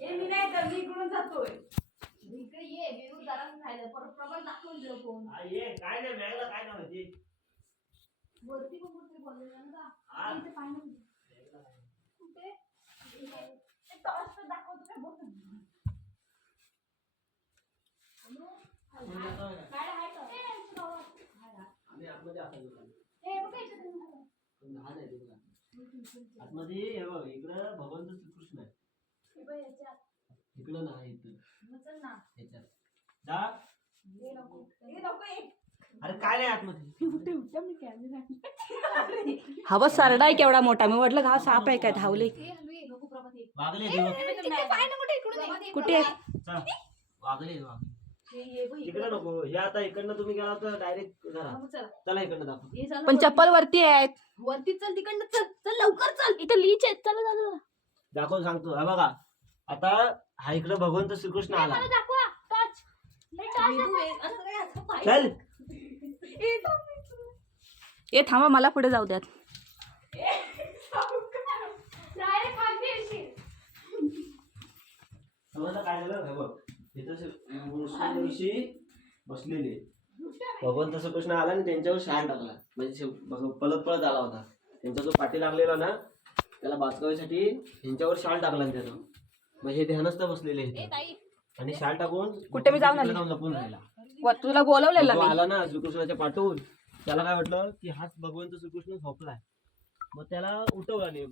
मी नाही तर मी इकडून जातोय इकडे ये बेरू जरा खायला परत प्रमाण दाखवून देऊ कोण ये काय नाही मॅगला काय नाही होती वरती पण कुठे बोलले ना का इथे पाय नाही कुठे ते टॉर्च तर दाखवतो काय बोल काय आहे का आम्ही आतमध्ये असायचो हे बघ इथे लहान आहे तुला आतमध्ये हे बघ इकडं भगवंत श्रीकृष्ण आहे हे बघ याच्यात इकडं नाही इथं मग चल ना ह्याच्यात जा हे नको अरे काय नाही आतमध्ये हा बघ सरडा आहे केवढा मोठा मी म्हटलं हा साप आहे काय धावले वागले कुठे चला वागले तिकडं नको हे आता इकडनं तुम्ही गेला तर डायरेक्ट घरा चला इकडनं दाखव पण चप्पल वरती आहेत वरती चल तिकडनं चल चल लवकर चल इथं लीच आहेत चला चला दाखव सांगतो हा बघा आता हा इकडं भगवंत श्रीकृष्ण आला दाखवा टच चल ए थांबा मला पुढे जाऊ द्यात समजलं काय झालं हे बघ इथं ऋषी बसलेले भगवंत श्रीकृष्ण आला आणि त्यांच्यावर शान टाकला म्हणजे पळत पळत आला होता त्यांचा जो पाठी लागलेला ना त्याला बाचकावण्यासाठी ह्यांच्यावर शाल टाकला त्यानं मग हे ध्यानस्थ बसलेले आणि शाल टाकून कुठे मी जाऊन आले लपून राहिला तुला बोलवलेला तो मी आला ना श्रीकृष्णाच्या पाठवून त्याला काय वाटलं की हाच भगवंत श्रीकृष्ण झोपलाय मग त्याला उठवला नाही